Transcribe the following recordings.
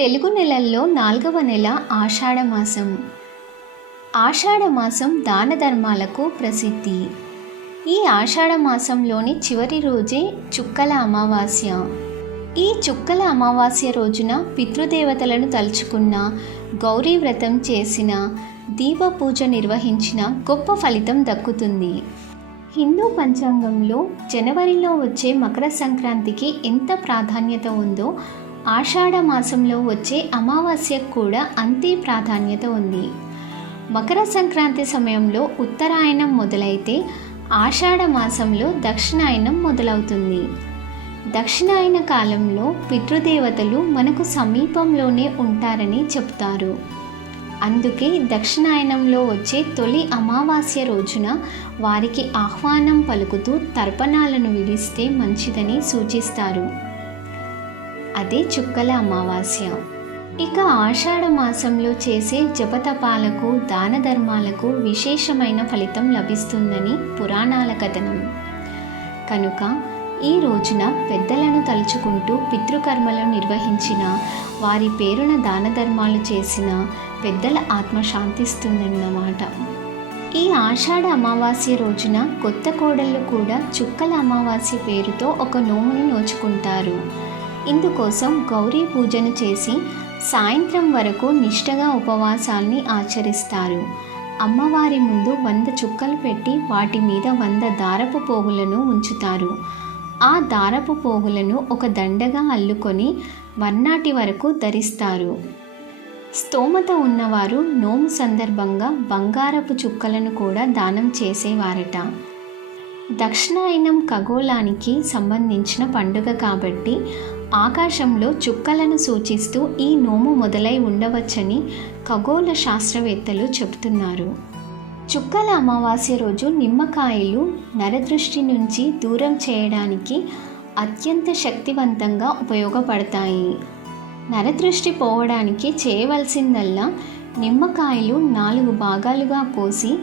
తెలుగు నెలల్లో నాలుగవ నెల ఆషాఢమాసం ఆషాఢమాసం దాన ధర్మాలకు ప్రసిద్ధి. ఈ ఆషాఢమాసంలోని చివరి రోజే చుక్కల అమావాస్య. ఈ చుక్కల అమావాస్య రోజున పితృదేవతలను తలుచుకున్న గౌరీ వ్రతం చేసిన దీప పూజ నిర్వహించిన గొప్ప ఫలితం దక్కుతుంది. హిందూ పంచాంగంలో జనవరిలో వచ్చే మకర సంక్రాంతికి ఎంత ప్రాధాన్యత ఉందో ఆషాఢ మాసంలో వచ్చే అమావాస్యకు కూడా అంతే ప్రాధాన్యత ఉంది. మకర సంక్రాంతి సమయంలో ఉత్తరాయణం మొదలైతే ఆషాఢ మాసంలో దక్షిణాయనం మొదలవుతుంది. దక్షిణాయన కాలంలో పితృదేవతలు మనకు సమీపంలోనే ఉంటారని చెప్తారు అందుకే దక్షిణాయనంలో వచ్చే తొలి అమావాస్య రోజున వారికి ఆహ్వానం పలుకుతూ తర్పణాలను విడిస్తే మంచిదని సూచిస్తారు. అదే చుక్కల అమావాస్య. ఇక ఆషాఢ మాసంలో చేసే జపతపాలకు దాన ధర్మాలకు విశేషమైన ఫలితం లభిస్తుందని పురాణాల కథనం. కనుక ఈ రోజున పెద్దలను తలుచుకుంటూ పితృకర్మలు నిర్వహించిన వారి పేరున దాన ధర్మాలు చేసిన పెద్దల ఆత్మ శాంతిస్తుందన్నమాట. ఈ ఆషాఢ అమావాస్య రోజున కొత్త కోడళ్ళు కూడా చుక్కల అమావాస్య పేరుతో ఒక నోమును నోచుకుంటారు. ఇందుకోసం గౌరీ పూజను చేసి సాయంత్రం వరకు నిష్టగా ఉపవాసాల్ని ఆచరిస్తారు. అమ్మవారి ముందు వంద చుక్కలు పెట్టి వాటి మీద వంద దారపు పోగులను ఉంచుతారు. ఆ దారపు పోగులను ఒక దండగా అల్లుకొని మర్నాటి వరకు ధరిస్తారు. స్తోమత ఉన్నవారు నోము సందర్భంగా బంగారపు చుక్కలను కూడా దానం చేసేవారట. దక్షిణాయనం ఖగోళానికి సంబంధించిన పండుగ కాబట్టి ఆకాశంలో చుక్కలను సూచిస్తూ ఈ నోము మొదలై ఉండవచ్చని ఖగోళ శాస్త్రవేత్తలు చెబుతున్నారు. చుక్కల అమావాస్య రోజు నిమ్మకాయలు నరదృష్టి నుంచి దూరం చేయడానికి అత్యంత శక్తివంతంగా ఉపయోగపడతాయి. నరదృష్టి పోవడానికి చేయవలసిందల్లా నిమ్మకాయలు నాలుగు భాగాలుగా కోసి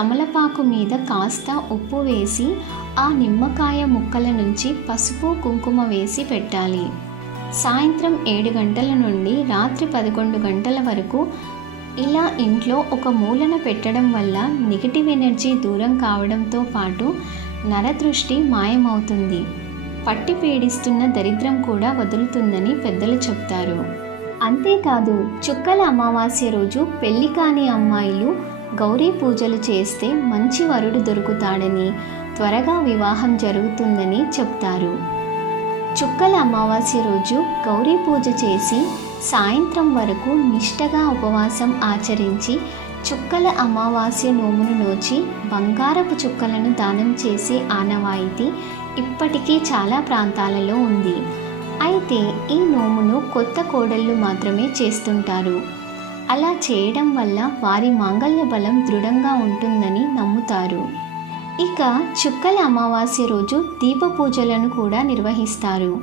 తమలపాకు మీద కాస్త ఉప్పు వేసి ఆ నిమ్మకాయ ముక్కల నుంచి పసుపు కుంకుమ వేసి పెట్టాలి. సాయంత్రం ఏడు గంటల నుండి రాత్రి పదకొండు గంటల వరకు ఇలా ఇంట్లో ఒక మూలన పెట్టడం వల్ల నెగిటివ్ ఎనర్జీ దూరం కావడంతో పాటు నరదృష్టి మాయమవుతుంది. పట్టి పీడిస్తున్న దరిద్రం కూడా వదులుతుందని పెద్దలు చెప్తారు. అంతేకాదు చుక్కల అమావాస్య రోజు పెళ్ళి కాని అమ్మాయిలు గౌరీ పూజలు చేస్తే మంచి వరుడు దొరుకుతాడని త్వరగా వివాహం జరుగుతుందని చెప్తారు. చుక్కల అమావాస్య రోజు గౌరీ పూజ చేసి సాయంత్రం వరకు నిష్టగా ఉపవాసం ఆచరించి చుక్కల అమావాస్య నోమును నోచి బంగారపు చుక్కలను దానం చేసే ఆనవాయితీ ఇప్పటికీ చాలా ప్రాంతాలలో ఉంది. అయితే ఈ నోమును కొత్త కోడళ్ళు మాత్రమే చేస్తుంటారు. అలా చేయడం వల్ల వారి మాంగళ్య బలం దృఢంగా ఉంటుందని నమ్ముతారు. ఇక చుక్కల అమావాస్య రోజు దీప పూజలను కూడా నిర్వహిస్తారు.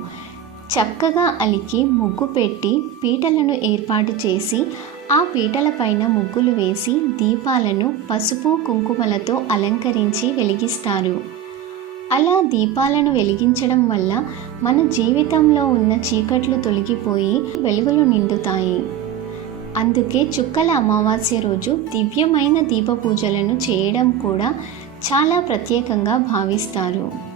చక్కగా అలికి ముగ్గు పెట్టి పీటలను ఏర్పాటు చేసి ఆ పీటలపైన ముగ్గులు వేసి దీపాలను పసుపు కుంకుమలతో అలంకరించి వెలిగిస్తారు. అలా దీపాలను వెలిగించడం వల్ల మన జీవితంలో ఉన్న చీకట్లు తొలగిపోయి వెలుగులు నిండుతాయి. అందుకే చుక్కల అమావాస్య రోజు దివ్యమైన దీప పూజలను చేయడం కూడా చాలా ప్రత్యేకంగా భావిస్తారు.